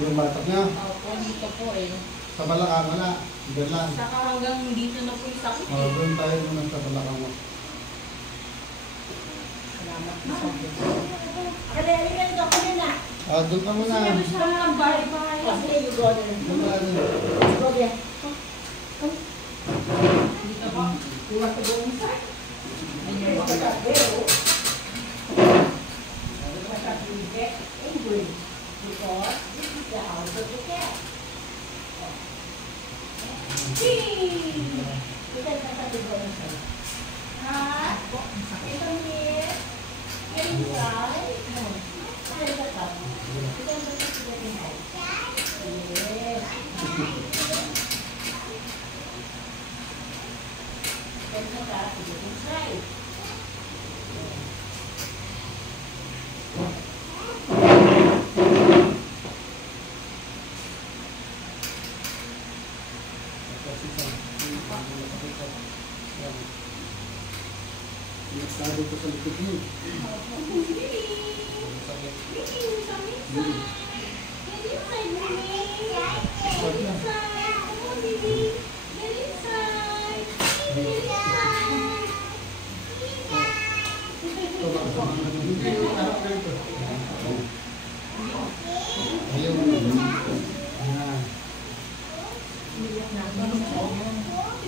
Yung batak niya? Opo, dito po eh. Sa balakang, wala. Diyan lang. Saka hanggang dito na po yung sakit eh. Doon tayo naman sa balakang mo. Salamat po sa Diyos. Doon ka muna. Sige, gusto mo ng bahay-bahay. Doon ka rin. Dito po. Iwas ko doon sa. Ayun po. Because this is the house of the cat. Kita nasa doon sa. Ha? Ito here. Inside. No. Saan ka ka? Kita nasa doon sa. Yes. Kita nasa doon sa. Sabi ko sa likod mo.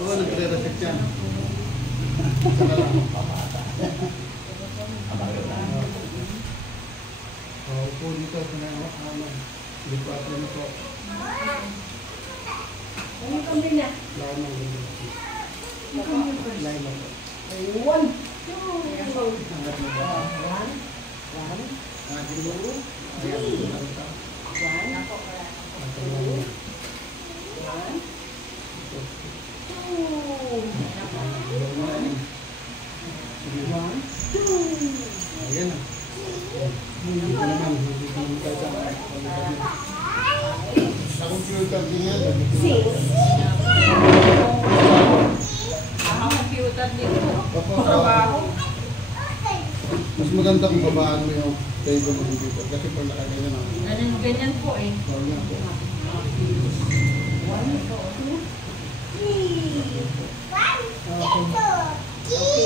Oo, nagre-reset yan. Saka lang. Upo dito sa mga lipat na po. Ano kami na? Lama. Lama. One, two, Angat mo ba? one, Angat mo ba? Ayan. Ayan na. Hindi ko naman. Sa computer din yan. Ang computer dito. Opo, Trabaho. mas maganda kung babaan mo yung table mo dito. Kasi pag nakaganyan na. Ganyan po eh. Ganyan po.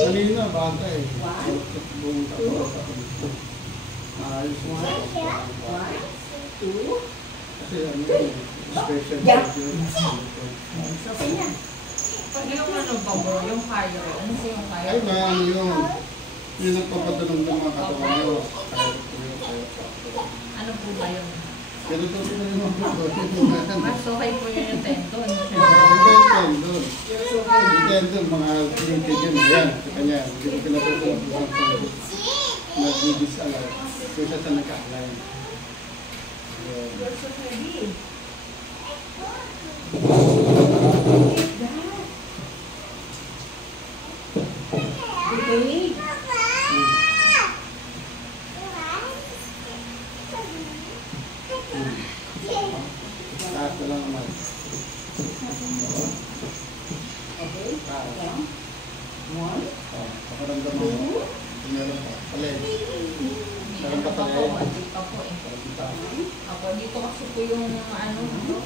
Kanina, bata eh. Buong tapo. Ayos mo. Kasi ano yun, special. Pag yung ano ba bro, yung fire, ano po yung fire? Ay, na ano yun. Yun ang papatanong ng mga katawan nyo. Ano po ba yun? Ganito sila yung mga Mas okay po yun yung tendon. tendon. Yung tendon, mga printed yun. Yan, sa kanya. Hindi ko pinatutunan po sa tendon. Nag-disallow. Kaysa sa nag-apply. Taas na lang naman. Pakaramdam mo. Meron pa. Paleg. Meron pa paleg. Hindi pa po eh. Ako, dito kasi po yung ano,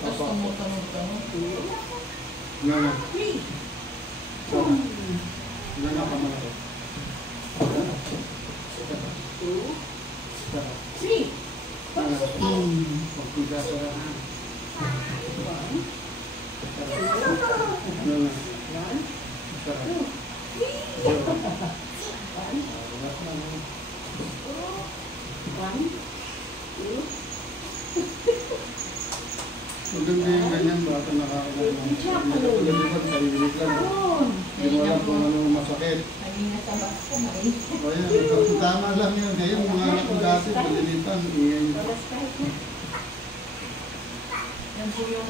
tapos tumutunog-tunog. Ano? Ano na pa malaki? Pagpisa sa maganda yung ganyan, bata nakakaroon ng pinapagalitan, kalilig lang. Hindi mo alam kung ano masakit. Kanina sa bus ko, may. O yan, tama lang yun. Ngayon, mga anak ko dati, palilitan. Yan po yung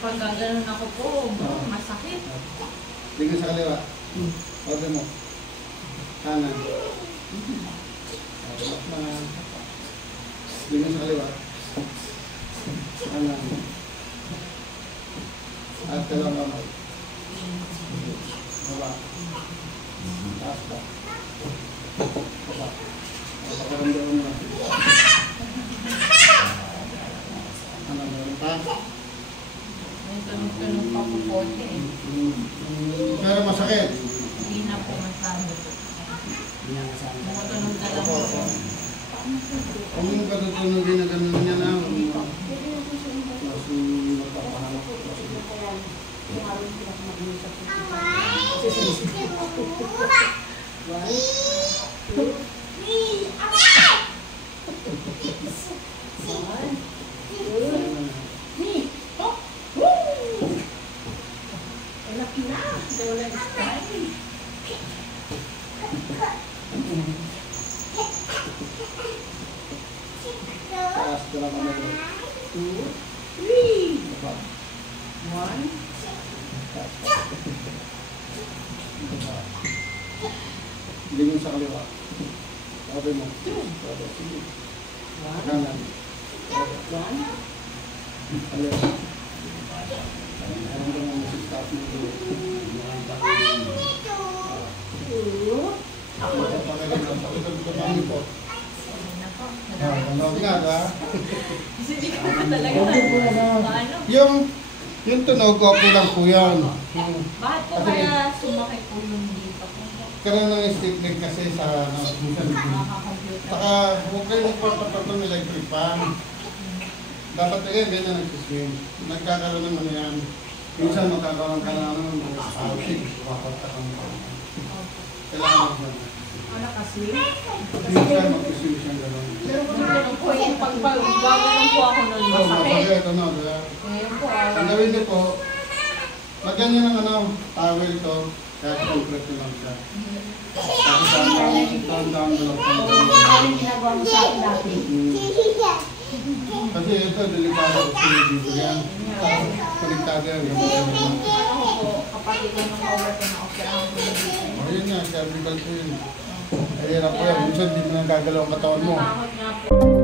pag-gano'n ako po, masakit. Tingnan sa kaliwa. Sabi mo. Kanan. Relax na. Tingnan sa kaliwa. Kanan. At dalawang kamay. Baba. Taas ba? Baba. Pagkaramdaman mo na. Kanan. Ha? May tunog-tunog pa po po siya eh. Pero masakit. Hindi na po masyado. Tumutunog na lang Opo, po. opo. Kung yung katutunogin na gano'n niya na, mas mapapahanap ko. Taas ko lang kami. 2, 3. Baba. 1. Hindi mo sa kaliwa. Sabi mo. Sabi, sige. 1. Kanan. 1. Kaliwa. Alam ko na masistop mo ito. 2. Ako sa pangalaman. Pakitag ko kami po. Ayun na po. Ano ginagawa? Kasi hindi ko pa talaga Okay po na. ano. Yung tunog, okay lang po yan. Bakit po kaya sumakit po yung dito po? Karoon ng stick leg kasi sa minsan. Nakaka-computer. Saka huwag kayo magpapatong electric fan. Dapat ganyan nagsiswing. Nagkakaroon ng ano yan. Minsan magkakaroon ka na ng outage. Wakot ka kang kailangan mo na. Ano kasi? Minsan mag-swing siyang gano'n. Ano po yung pag-gagalan po ako nun Oo, masakit. masakit. Ano, diba? Ngayon po, Ang gawin niyo po, lagyan niyo ng ano, towel to, kahit concrete lang siya. Tapos down lang Ano yung ginagawa mo sa akin dati? Kasi ito, delikado kasi dito yan. Konektado yan. ako po, kapatid ko nung over ko na operahan ko yung dito. Ayun nga, cervical po yun. Ay, hirap po yan. Minsan, di mo nagagalaw ang katawan mo. Natakot nga po.